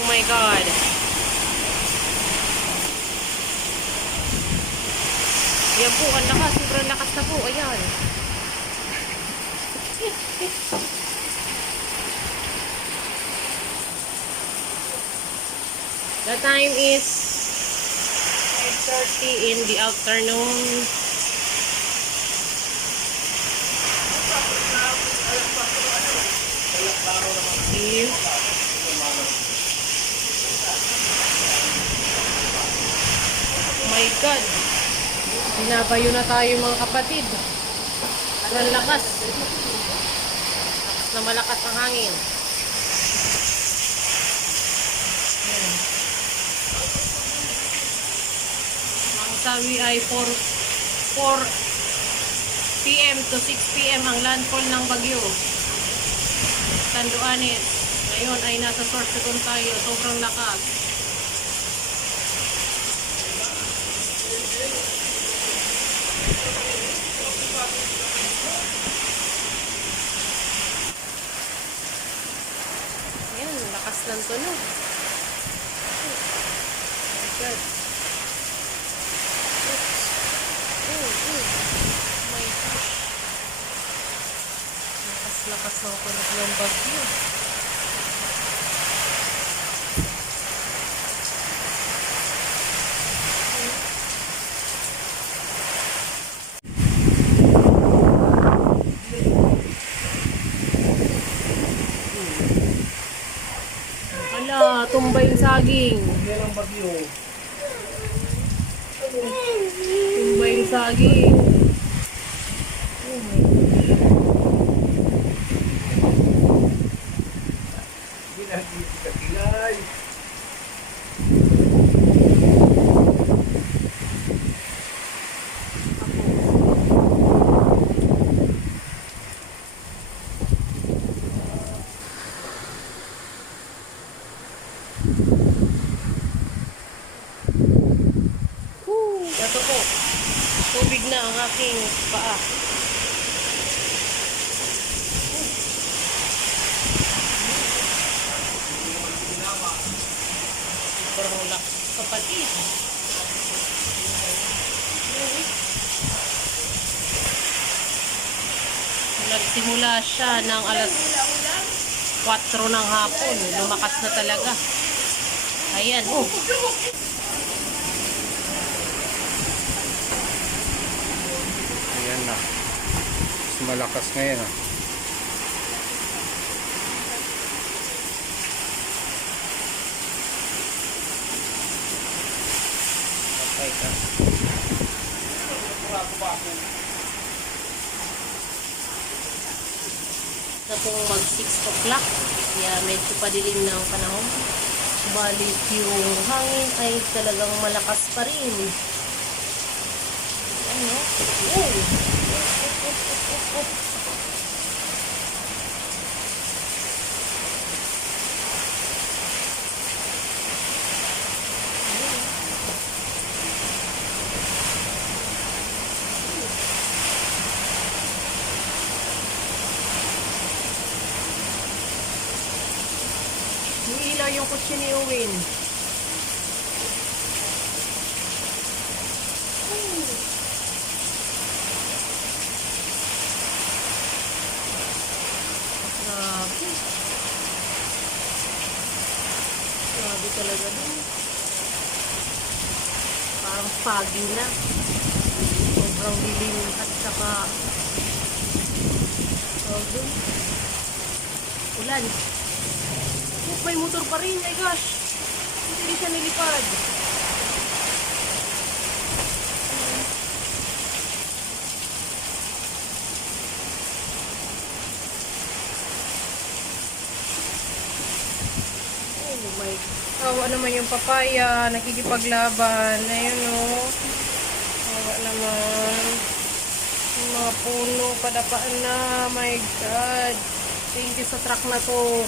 Oh my God. Yan po, ang lakas. Sobrang lakas na po. Ayan. The time is 5:30 in the afternoon. See? My God. Binabayo na tayo mga kapatid. Ang lakas. Lakas na malakas ang hangin. Ang sabi ay 4 p.m. to 6 p.m. ang landfall ng bagyo. Tanduanes. Ngayon ay nasa Sorsogon tayo. Sobrang lakas. Ayan, lakas ng tunog. Oh my God. My gosh. Lakas ng tunog ng bagyo. Ala, tumbay yung saging. Yan ang bagyo. Tumbay yung saging. Ginagiti ka kilay. Ito po. Tubig na ang aking paa. Sobrang lakas kapatid. Nagsimula siya ng alas 4 ng hapon. Lumakas na talaga. Ayan. Oh. Ayan na. Mas malakas ngayon ah. Okay ka. Na pong mag 6 o'clock. Kaya medyo padilim na ang panahon. Subalit yung hangin ay talagang malakas pa rin. Ano? Oh! Ilaw yung kutsi ni Owen. Grabe. Grabe talaga din. Parang foggy na. Sobrang dilim at saka ulan. May motor pa rin, ay gosh. Hindi siya nilipad. Oh my. Awa naman yung papaya, nakikipaglaban. Ayun o. Awa naman. Yung mga puno, padapaan na. My God. Thank you sa truck na to.